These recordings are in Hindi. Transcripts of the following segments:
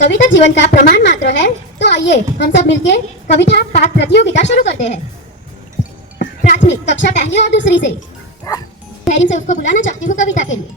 कविता जीवन का प्रमाण मात्र है। तो आइए हम सब मिलके कविता पाठ प्रतियोगिता शुरू करते हैं। प्राथमिक कक्षा पहली और दूसरी से धैर्य से उसको बुलाना चाहती हूँ कविता के लिए।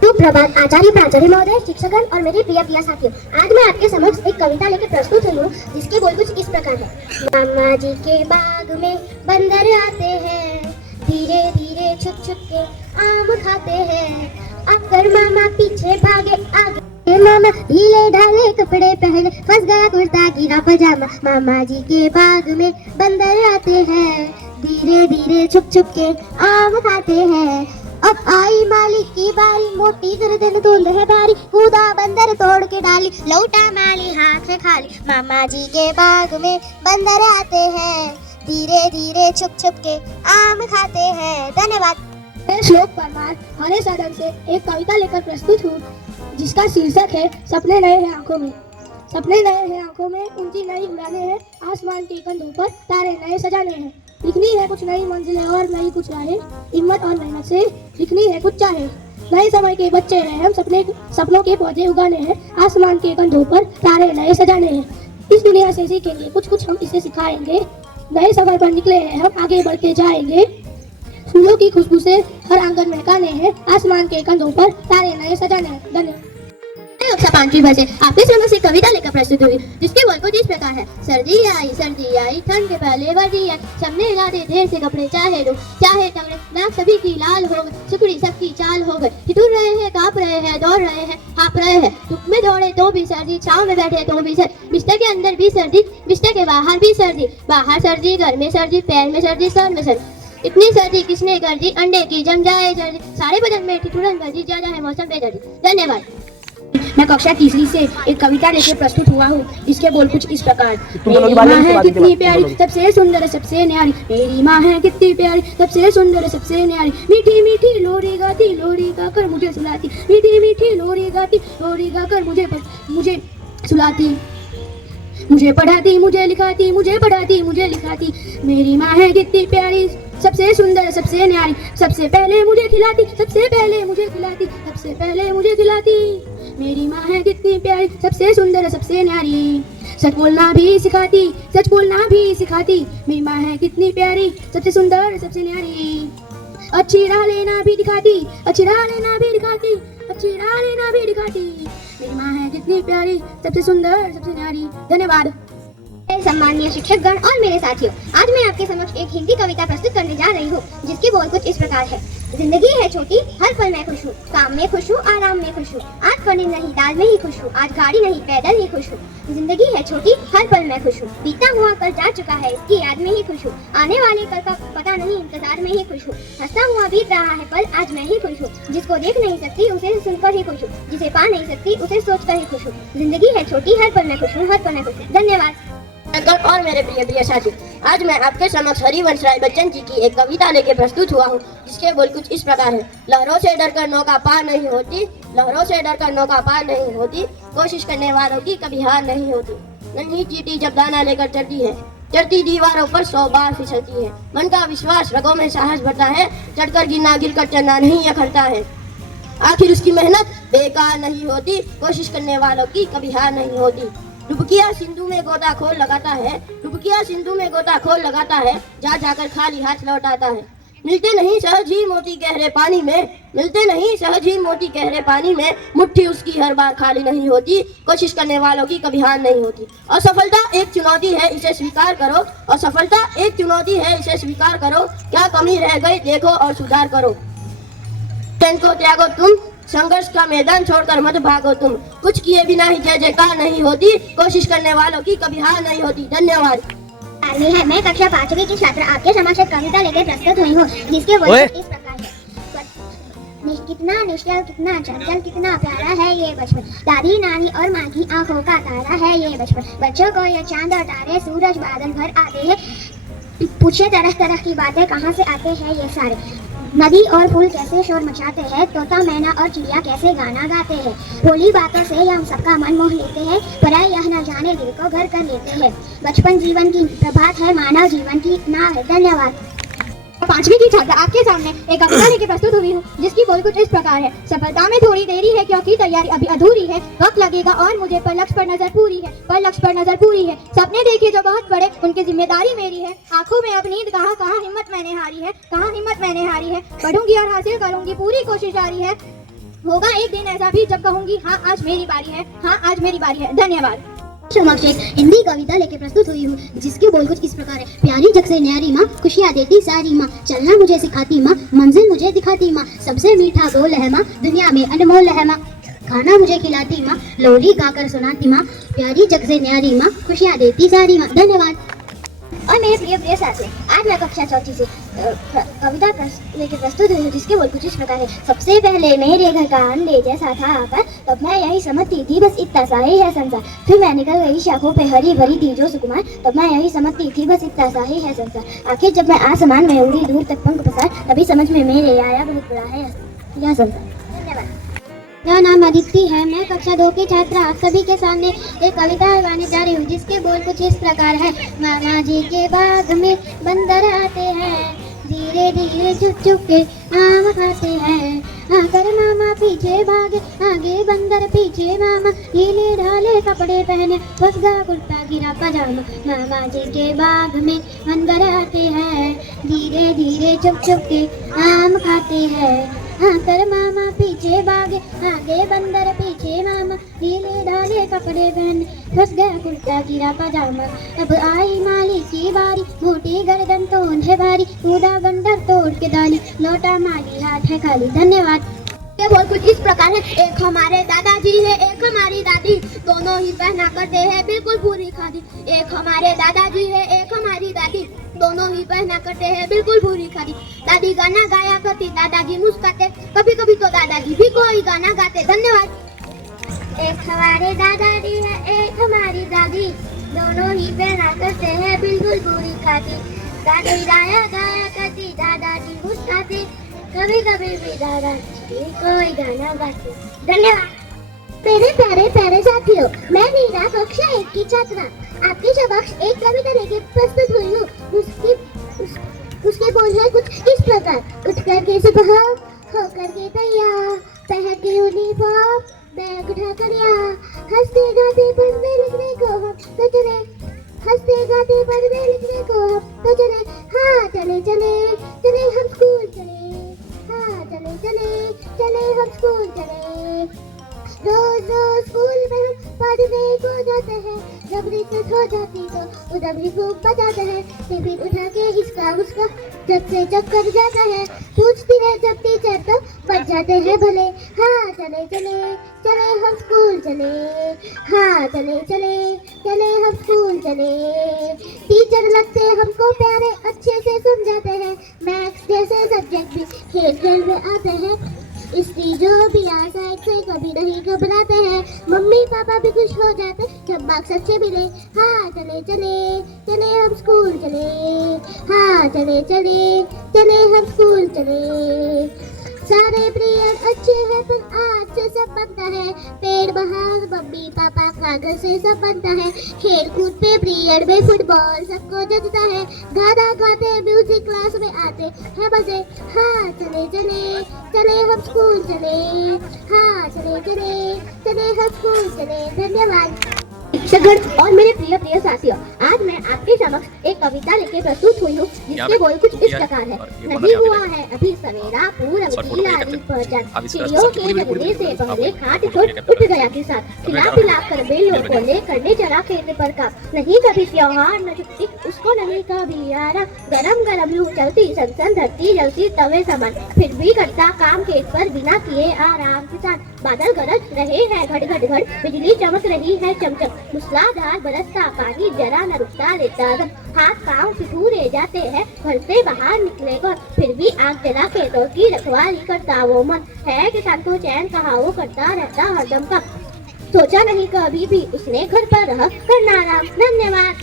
सुप्रभात आचार्य प्राचार्य महोदय, शिक्षकगण और मेरे प्रिय प्रिय साथियों, आज मैं आपके समक्ष एक कविता लेकर प्रस्तुत हुई हूँ जिसके बोल कुछ इस प्रकार है। मामा जी के बाग में बंदर आते हैं, धीरे धीरे छुप छुप के आम खाते हैं। अक्कर मामा पीछे भागे आगे, मामा ढीले ढाले कपड़े पहने, फंस गया कुर्ता गिरा पजामा। मामा जी के बाग में बंदर आते हैं, धीरे धीरे छुप छुप के आम खाते हैं। अब आई मालिक की बारी, मोटी गर्दन धुंध है भारी, कूदा बंदर तोड़ के डाली, लौटा माली हाथ में खाली। मामा जी के बाग में बंदर आते हैं, धीरे धीरे छुप छुप के आम खाते हैं। धन्यवाद। मैं श्लोक परमार हरे सदन से एक कविता लेकर प्रस्तुत हूँ जिसका शीर्षक है सपने नए हैं आंखों में। सपने नए हैं आंखों में, ऊंची नई उड़ाने हैं, आसमान के कंधों पर तारे नए सजाने हैं। लिखनी है कुछ नई मंजिलें और नई कुछ राहें, हिम्मत और मेहनत से लिखनी है कुछ चाहे। नए समय के बच्चे हैं हम, सपनों के पौधे उगाने हैं, आसमान के कंधों पर तारे नए सजाने हैं। इस दुनिया से सीखेंगे कुछ कुछ हम इसे सिखाएंगे, नए सफर पर निकले हैं हम, आगे बढ़ते जाएंगे। फूलों की खुशबू से हर आंगन महकाने हैं, आसमान के कंधों पर तारे नए सजाने हैं। धन्यवाद। कक्षा पांचवी भर से आपके समक्ष एक कविता लेकर प्रस्तुत हुई जिसके बोल कुछ इस प्रकार है। सर्दी आई ठंड के पहले वर्दी आई, सबने लादे ढेर से कपड़े, चाहे दो चाहे तगड़े, नाक सभी की लाल हो गई, सुकड़ी सबकी चाल हो गई। ठिठुर रहे हैं, कांप रहे हैं, दौड़ रहे हैं, हाँप रहे हैं। धूप में दौड़े तो भी सर्दी, छांव में बैठे तो भी सर्दी, बिस्तर के अंदर भी सर्दी, बिस्तर के बाहर भी सर्दी। बाहर सर्दी, घर में सर्दी, पैर में सर्दी, सर में सर्दी। इतनी सर्दी किसने कर दी, अंडे की जम जाए जल्दी, सारे बदन में ठिठुरन भर दी, ज्यादा है मौसम बेदर्दी। धन्यवाद। मैं कक्षा तीसरी से एक कविता लेकर प्रस्तुत हुआ हूँ जिसके बोल कुछ इस प्रकार। मेरी माँ है कितनी प्यारी, सबसे सुंदर सबसे न्यारी, मेरी माँ है कितनी प्यारी, सबसे सुंदर सबसे न्यारी। मीठी मीठी लोरी गाती, लोरी गाकर मुझे सुलाती, मीठी मीठी लोरी गाती, लोरी गाकर मुझे सुलाती। मुझे पढ़ाती, मुझे लिखाती, मुझे पढ़ाती, मुझे लिखाती। मेरी माँ है कितनी प्यारी, सबसे सुंदर सबसे न्यारी, सबसे पहले मुझे खिलाती, सबसे पहले मुझे खिलाती, सबसे पहले मुझे खिलाती। मेरी माँ है कितनी प्यारी, सबसे सुंदर सबसे न्यारी, सच बोलना भी सिखाती, सच बोलना भी सिखाती। मेरी माँ है कितनी प्यारी, सबसे सुंदर सबसे न्यारी। अच्छी राह लेना भी दिखाती, अच्छी राह लेना भी दिखाती, अच्छी राह लेना भी दिखाती। मेरी माँ है कितनी प्यारी, सबसे सुंदर सबसे न्यारी। धन्यवाद। सम्मानीय शिक्षकगण और मेरे साथियों, आज मैं आपके समक्ष एक हिंदी कविता प्रस्तुत करने जा रही हूँ जिसकी बोल कुछ इस प्रकार है। जिंदगी है छोटी, हर पल मैं खुश हूँ, काम में खुश हूँ, आराम में खुश हूँ, आज पनीर नहीं दाल में ही खुश हूँ, आज गाड़ी नहीं पैदल ही खुश हूँ। जिंदगी है छोटी, हर पल मैं खुश हूँ, बीता हुआ कल जा चुका है, इसकी याद में ही खुश हूँ, आने वाले कल का पता नहीं, इंतजार में ही खुश हूँ। हंसता हुआ बीत रहा है पल, आज मैं ही खुश हूँ, जिसको देख नहीं सकती उसे सुनकर ही खुश हूँ, जिसे पा नहीं सकती उसे सोचकर ही खुश हूँ। जिंदगी है छोटी, हर पल मैं खुश हूँ, हर पल मैं खुश हूँ। धन्यवाद। और मेरे प्रिय प्रिय साथी, आज मैं आपके समक्ष हरिवंश राय बच्चन जी की एक कविता लेके प्रस्तुत हुआ हूँ जिसके बोल कुछ इस प्रकार है। लहरों से डरकर नौका पार नहीं होती, लहरों से डरकर नौका पार नहीं होती, कोशिश करने वालों की कभी हार नहीं होती। नन्ही चींटी जब दाना लेकर चढ़ती है, चढ़ती दीवारों पर 100 बार फिसलती है। मन का विश्वास, रगों में साहस बढ़ता है, चढ़कर गिरना गिरकर चढ़ना नहीं अखरता है। आखिर उसकी मेहनत बेकार नहीं होती, कोशिश करने वालों की कभी हार नहीं होती। डुबकिया सिंधु में गोताखोर लगाता है, डुबकिया सिंधु में गोताखोर लगाता है, जा जाकर खाली हाथ लौटाता है। मिलते नहीं सहज ही मोती गहरे पानी में, मिलते नहीं सहज ही मोती गहरे पानी में, मुट्ठी उसकी हर बार खाली नहीं होती, कोशिश करने वालों की कभी हार नहीं होती। असफलता एक चुनौती है, इसे स्वीकार करो, असफलता एक चुनौती है, इसे स्वीकार करो। क्या कमी रह गई देखो और सुधार करो। को त्यागो तुम, संघर्ष का मैदान छोड़कर मत भागो तुम, कुछ किए बिना ही जय जयकार नहीं होती, कोशिश करने वालों की कभी हार नहीं होती। धन्यवाद। है मैं कक्षा पांचवी की छात्र आपके समक्ष एक कविता लेकर प्रस्तुत हुई हूँ जिसके बोल इस प्रकार है। कितना निश्चल, कितना चंचल, कितना प्यारा है ये बचपन, दादी नानी और माँ की आंखों का तारा है ये बचपन। बच्चों को ये चांद और तारे, सूरज बादल भर आते हैं, पूछे तरह तरह की बातें कहाँ से आते हैं ये सारे। नदी और फूल कैसे शोर मचाते हैं, तोता मैना और चिड़िया कैसे गाना गाते हैं। भोली बातों से हम सबका मन मोह लेते हैं, पर यह न जाने दिल को घर कर लेते हैं। बचपन जीवन की प्रभात है, मानव जीवन की नाव है। धन्यवाद। पांचवी की छात्रा आपके सामने एक कविता लेके प्रस्तुत हुई हूँ जिसकी बोल कुछ इस प्रकार है। सफलता में थोड़ी देरी है क्योंकि तैयारी अभी अधूरी है, वक्त लगेगा और मुझे पर लक्ष्य पर नजर पूरी है, पर लक्ष्य पर नजर पूरी है। सपने देखे जो बहुत बड़े उनकी जिम्मेदारी मेरी है, आंखों में अब नींद कहाँ हिम्मत मैंने हारी है, कहाँ हिम्मत मैंने हारी है। बढ़ूंगी और हासिल करूंगी, पूरी कोशिश जारी है। होगा एक दिन ऐसा भी जब कहूंगी हाँ आज मेरी बारी है, हाँ आज मेरी बारी है। धन्यवाद। समक्ष एक हिंदी कविता लेके प्रस्तुत हुई हूँ जिसके बोल कुछ इस प्रकार है। प्यारी जग से न्यारी माँ, खुशियाँ देती सारी माँ, चलना मुझे सिखाती माँ, मंजिल मुझे दिखाती माँ, सबसे मीठा बोल है माँ, दुनिया में अनमोल है माँ, खाना मुझे खिलाती माँ, लोरी गाकर सुनाती माँ, प्यारी जग से न्यारी माँ, खुशियाँ देती सारी माँ। धन्यवाद। और मेरे प्रिय साथी, आज मैं कक्षा चौथी से कविता लेके प्रस्तुत हुई हूँ जिसके बोल कुछ इस प्रकार है। सबसे पहले मेरे घर का अंडे जैसा था आकर, तब मैं यही समझती थी बस इतना सा ही है संसार। फिर मैं निकल गई शाखों पे हरी भरी थी जो सुकुमार, तब मैं यही समझती थी बस इतना सा ही है संसार। आखिर जब मैं आसमान में उड़ी दूर तक पंख पसार, तभी समझ में मेरे आया बहुत बड़ा है यह संसार। धन्यवाद। मेरा नाम अदिति है, मैं कक्षा 2 की छात्रा आप सभी के सामने एक कविता गाने जा रही हूँ जिसके बोल कुछ इस प्रकार है। मामा जी के बाग में बंदर आते हैं, धीरे धीरे चुप चुप के आम खाते हैं, आकर मामा पीछे भागे, आगे बंदर पीछे मामा, ढीले ढाले कपड़े पहने, बस गा कुर्ता गिरा पजामा। मामा जी के बाग में बंदर आते हैं, धीरे धीरे चुप चुप के आम खाते हैं, आकर मामा पीछे भागे, आगे बंदर पीछे मामा, ढीले ढाले कपड़े पहने, फंस गया कुर्ता गिरा पजामा। अब आई माली की बारी, मोटी गर्दन तो है भारी, कूदा बंदर तोड़ के डाली, लौटा माली हाथ है खाली। धन्यवाद। ये बोल कुछ इस प्रकार है। एक हमारे दादाजी है, एक हमारी दादी, दोनों ही पहना करते हैं बिल्कुल पूरी खादी। एक हमारे दादाजी है, एक हमारी दादी, दोनों ही पहना करते हैं बिल्कुल पूरी खादी। दादी गाना गाया करती, दादाजी मुस्कुराते, कभी कभी तो दादाजी भी कोई गाना गाते। धन्यवाद। एक हमारे दादाजी है, एक हमारी दादी, दोनों ही पहना करते हैं बिल्कुल पूरी खादी। दादी गाया गाया करती, दादाजी मुस्कुराते, कभी कभी भी दादाजी कोई गाना गाते। धन्यवाद। मेरे प्यारे प्यारे साथियों, मैं नीरा कक्षा 1 की छात्रा आपके समक्ष एक कविता लेके प्रस्तुत हुई हूँ। उसके बोल है कुछ इस प्रकार। उठ करके सुबह हो करके तैयार, पहन के यूनिफॉर्म, बैग उठा कर यहाँ, हंसते गाते पढ़ने लिखने को हम तो चले, हंसते गाते पढ़ने लिखने को हम तो चले, हाँ चले चले चले हम स्कूल चले, हाँ चले चले चले हम स्कूल चले। रोज रोज स्कूल में हम पढ़ने को जाते हैं, जब रिसेस हो जाती तो उधर भी खूब बजाते हैं, टिफिन उठा के इसका उसका जब से चक्कर जाता है, पूछती है जब टीचर तो बच जाते हैं भले, हाँ चले चले चले हम स्कूल चले, हाँ चले चले चले हम स्कूल चले। टीचर लगते हमको प्यारे, अच्छे से समझाते हैं, मैथ्स जैसे सब्जेक्ट भी खेल खेल में आते हैं, इसलिए जो भी आसाइड से कभी नहीं घबराते हैं, मम्मी पापा भी खुश हो जाते जब मार्क्स अच्छे मिले, हाँ चले चले चले हम स्कूल चले, हाँ चले चले चले हम स्कूल चले। सारे पीरियड अच्छे हैं पर आज से सब बनता है, पेड़ बाहर मम्मी पापा कागज से सब बनता है, खेल कूद पे पीरियड में फुटबॉल सबको जचता है, गाना गाते म्यूजिक क्लास में आते हैं मजे, हाँ चले चले चले हम स्कूल चले, हाँ चले चले चले हम स्कूल चले। धन्यवाद। शिक्षकगण और मेरे प्रिय प्रिय साथियों, आज मैं आपके समक्ष एक कविता लेके प्रस्तुत हुई हूँ जिसके बोल कुछ इस प्रकार है। नहीं हुआ है अभी सवेरा, पूरब की लाली पर चढ़, चिड़ियों के जगने से पहले खाट छोड़ उठ गया किसान, खिला पिला कर बेलों को लेकर ले चला खेत पर काम, नहीं कभी त्योहार न छुट्टी उसको नहीं कभी आराम, गरम गरम लू चलती सनसन धरती जलती तवे समान, फिर भी करता काम खेत पर बिना किए आराम किसान। बादल गरज रहे हैं घट घट घट, बिजली चमक रही है चमचम, मूसलाधार बरसता पानी जरा न रुकता लेता दम, हाथ पांव ठिठुरे जाते हैं घर से बाहर निकले को, फिर भी आग जला खेतों की रखवाली करता वो मन, है किसान को चैन कहा वो करता रहता हरदम का, सोचा नहीं कभी भी उसने घर पर रह करना आराम। धन्यवाद।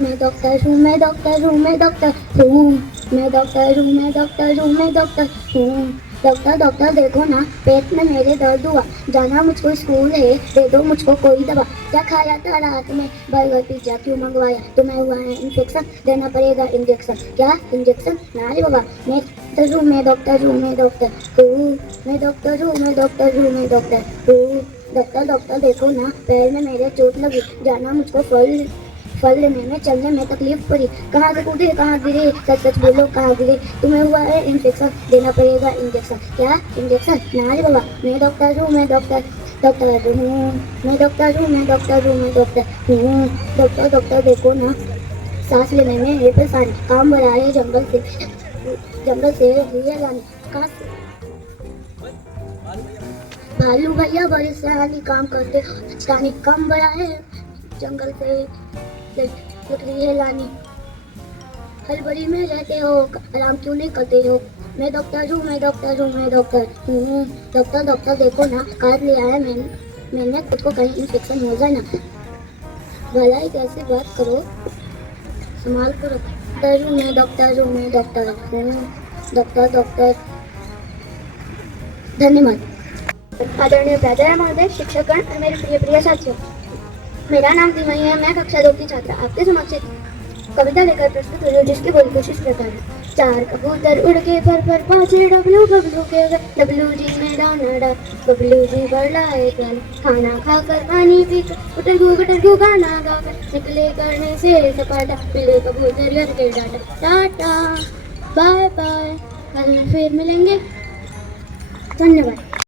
मैं डॉक्टर हूँ, मैं डॉक्टर हूँ, मैं डॉक्टर हूँ, मैं डॉक्टर हूँ, मैं डॉक्टर हूँ, मैं डॉक्टर हूँ, डॉक्टर डॉक्टर देखो ना, पेट में मेरे दर्द हुआ, जाना मुझको स्कूल है, दे दो मुझको कोई दवा। क्या खाया था रात में, बर्गर पिज्जा क्यों मंगवाया, तुम्हें हुआ है इन्फेक्शन, देना पड़ेगा इंजेक्शन। क्या इंजेक्शन, ना रे बाबा, मैं डॉक्टर हूँ, मैं डॉक्टर हूँ, मैं डॉक्टर हूँ, मैं डॉक्टर हूँ, मैं डॉक्टर हूँ, मैं डॉक्टर हूँ। डॉक्टर डॉक्टर देखो ना, पैर में मेरे चोट लगी, जाना मुझको फल लेने में, चलने में तकलीफ पड़ी, कहाँ से कूदे कहाँ गिरे, सच सच बोलो कहाँ गिरे, तुम्हें हुआ है इन्फेक्शन, देना पड़ेगा इंजेक्शन। क्या इंजेक्शन, ना रे बाबा, मैं डॉक्टर हूँ, मैं डॉक्टर हूँ, मैं डॉक्टर हूँ, मैं डॉक्टर हूँ, मैं डॉक्टर हूँ। डॉक्टर डॉक्टर देखो ना, सांस लेने में है परेशानी, काम बढ़ा है जंगल से लिए लाने, कहाँ से भालू भैया बड़े सयानी काम करते, पानी कम बड़ा है जंगल से लकड़ी है लानी, हड़बड़ी में रहते हो, आराम क्यों नहीं करते हो, मैं डॉक्टर हूँ, मैं डॉक्टर हूँ, मैं डॉक्टर हूँ। डॉक्टर डॉक्टर देखो ना, कार्ड ले आया मैंने खुद को कहीं इन्फेक्शन हो जाए ना, भलाई कैसे बात करो, संभाल कर डॉक्टर हूँ, मैं डॉक्टर हूँ, मैं डॉक्टर हूँ। डॉक्टर डॉक्टर धन्यवाद। आदरणीय प्राचार्य महोदय, शिक्षकगण और मेरे प्रिय प्रिय साथियों, मेरा नाम दिमई है, मैं कक्षा 2 की छात्रा आपके समक्ष एक कविता लेकर प्रस्तुत हुई हूँ, जिसकी बोल कुछ इस प्रकार है। चार कबूतर उड़ के पर पहुंचे, डब्लू बबलू के घर, डब्लू जी ने दाना डाल, बबलू जी बरलाए प्याल, खाना खाकर पानी पीकर गुटर गाना गाकर, निकले करने से सपाटा, मिले कबूतर घर के डाटा, टाटा बाय बाय, कल फिर मिलेंगे, धन्यवाद।